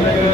Thank you.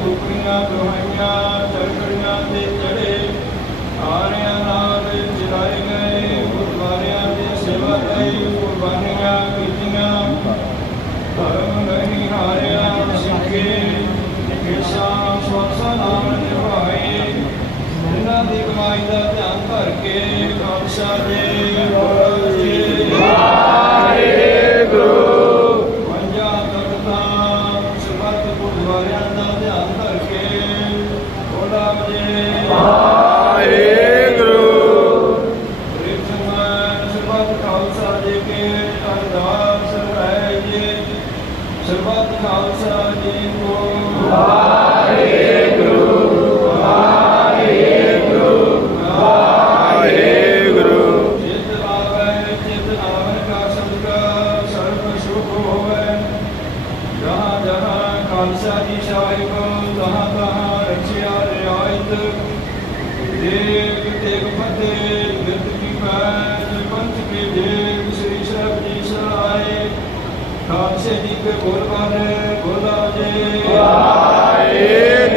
ਮੁਕਰੀਆਂ ਗਵਾਈਆਂ ਚੜਕੜੀਆਂ ਤੇ ਚੜੇ। ਹਾਰੇ ਖਾਲਸਾ ਜੀ ਕੇ ਅਰਦਾਸ ਹੈ ਜੀ। ਸਰਬੱਤ ਖਾਲਸਾ ਜੀ ਕੋ। ਵਾਹਿਗੁਰੂ। ਗੁਰਮਨ ਗੁਰਦਾਸ ਜੀ। ਵਾਹਿਗੁਰੂ।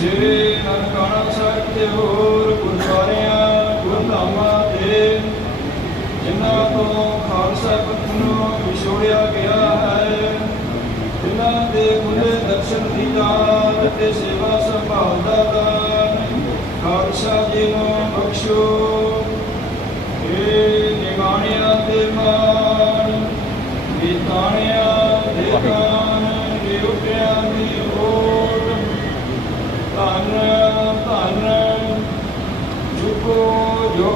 ਸ੍ਰੀ ਨਨਕਾਣਾ ਸਾਹਿਬ ਦੇ ਹੋਰ ਗੁਰਦੁਆਰਿਆਂ ਜਿਨ੍ਹਾਂ ਤੋਂ ਖਾਲਸਾ ਪੰਥ ਨੂੰ ਵਿਛੋੜਿਆ ਗਿਆ ਹੈ, ਜਿਨ੍ਹਾਂ ਦੇ ਖੁੱਲੇ ਦਰਸ਼ਨ ਦੀ ਦਾਤ ਤੇ ਸੇਵਾ ਸੰਭਾਲ ਦਾ ਦਾਨ ਖਾਲਸਾ ਜੀ ਨੂੰ ਬਖਸ਼ੋ।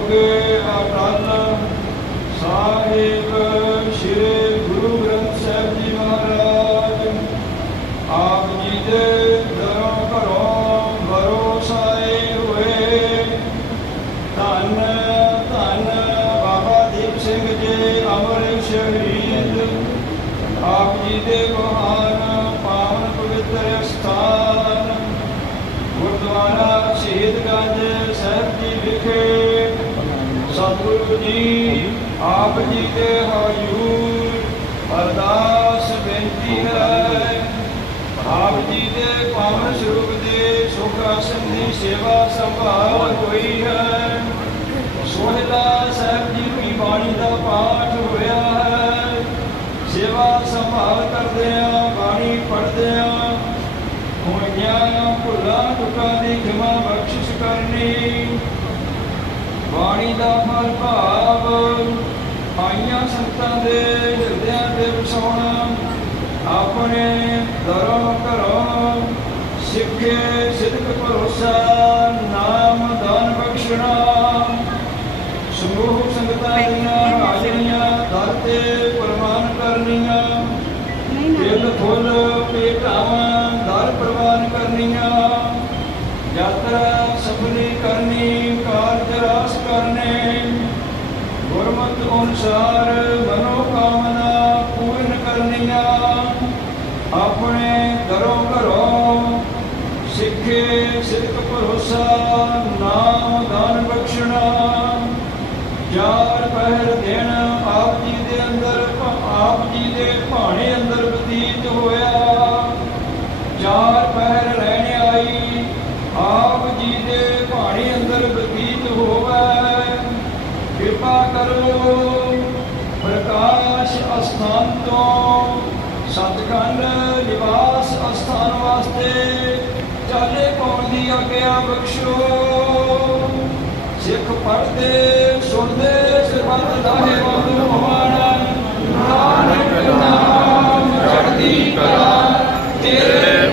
ਹੋਗੇ ਆਨੰਦ ਸਾਹਿਬ ਜੀ, ਆਪ ਜੀ ਦੇ ਹਜ਼ੂਰ ਅਰਦਾਸ ਬੇਨਤੀ ਹੈ। ਆਪ ਜੀ ਦੇ ਪਾਵਨ ਸਰੂਪ ਦੇ ਸੁਖ ਆਸਨ ਦੀ ਸੇਵਾ ਸੰਭਾਲ ਹੋਈ ਹੈ। ਸੋਹਲਾ ਸਾਹਿਬ ਜੀ ਦੀ ਬਾਣੀ ਦਾ ਪਾਠ ਹੋਇਆ ਹੈ। ਸੇਵਾ ਸੰਭਾਲ ਕਰਦੇ ਆ, ਬਾਣੀ ਪੜ੍ਹਦੇ ਆ। ਹੋਈਆਂ ਭੁੱਲਾਂ ਟੁਕਾਂ ਦੀ ਖਿਮਾ ਬਖਸ਼ਿਸ਼ ਕਰਨੀ। ਬਾਣੀ ਦਾ ਫਲ ਭਾਵ ਆਈਆਂ ਸੰਤਾਂ ਦੇ ਹਿਰਦਿਆਂ ਤੇ ਵਸਾਉਣਾ, ਆਪਣੇ ਦਰੋਂ ਘਰੋਂ ਸਿੱਖੇ ਸਿੱਧਕ ਭਰੋਸਾ, ਨਾਮ ਦਾਨ ਬਖਸ਼ਣਾ, ਸਮੂਹ ਸੰਗਤਾਂ ਦੀਆਂ ਅਨੁਸਾਰ ਮਨੋ ਪੂਰਨ ਕਰਨੀਆਂ। ਆਪਣੇ ਘਰੋਂ ਘਰੋਂ ਸਿੱਖੇ ਸਿੱਖ ਭਰੋਸਾ, ਨਾਮ ਦਾਨ ਬਖਸ਼ਣਾ। ਯਾਰ ਪਹਿਰ ਦਿਨ ਆਪ ਜੀ ਦੇ ਅੰਦਰ ਆਪ ਜੀ ਦੇ ਭਾਣੇ ਅੰਦਰ ਬਤੀਤ ਹੋਇਆ ਚਾਰ ਪਹਿਰ ਰਹਿਣ ਆਈ ਆਪ ਜੀ ਦੇ ਭਾਣੇ ਅੰਦਰ ਬਤੀਤ ਹੋਵੇ ਕਿਰਪਾ ਕਰੋ ਪ੍ਰਕਾਸ਼ ਅਸਥਾਨ ਤੋਂ ਸਤਗੰਡ ਨਿਵਾਸ ਅਸਥਾਨ ਵਾਸਤੇ ਚਾਲੇ ਪਾਉਣ ਦੀ ਆਗਿਆ ਬਖਸ਼ੋ। ਸਿੱਖ ਪੜਦੇ ਸੁਣਦੇ, ਸਰਬੱਤ ਲਾਹੇ ਵੰਦ ਹੋਵਣ ਨਾਨਕ ਨਾਮ, ਚੜ੍ਹਦੀ ਕਲਾ, ਤੇਰੇ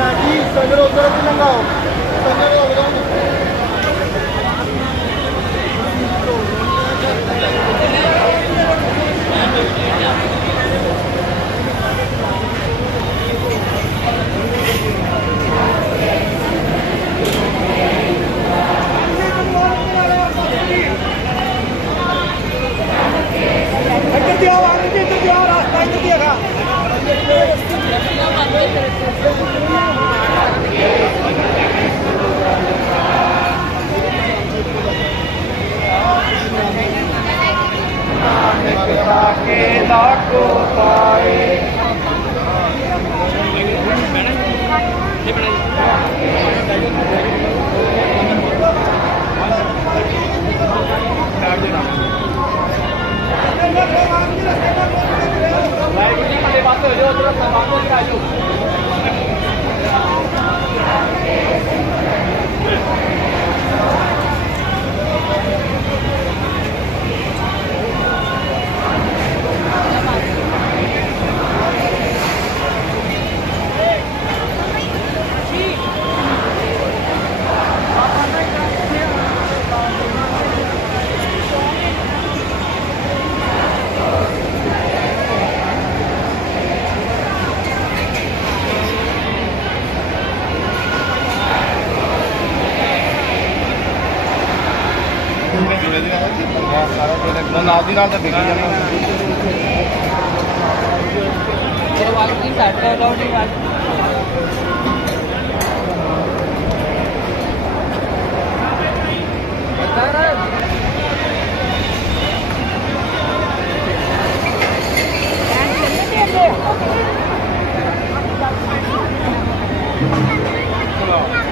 Tadi, sambil untuk nanggau, sambil Lain ini pakai batu je, terus tak bangun. ਮੈਂ ਨਾਲ ਦੀ ਨਾਲ ਤਾਂ ਡਿੱਗ ਜਾਣਾ ਇਹ ਵਾਲੀ ਕੀ ਸੈਟ ਕਰ ਲਓ ਜੀ ਵਾਲੀ Come on.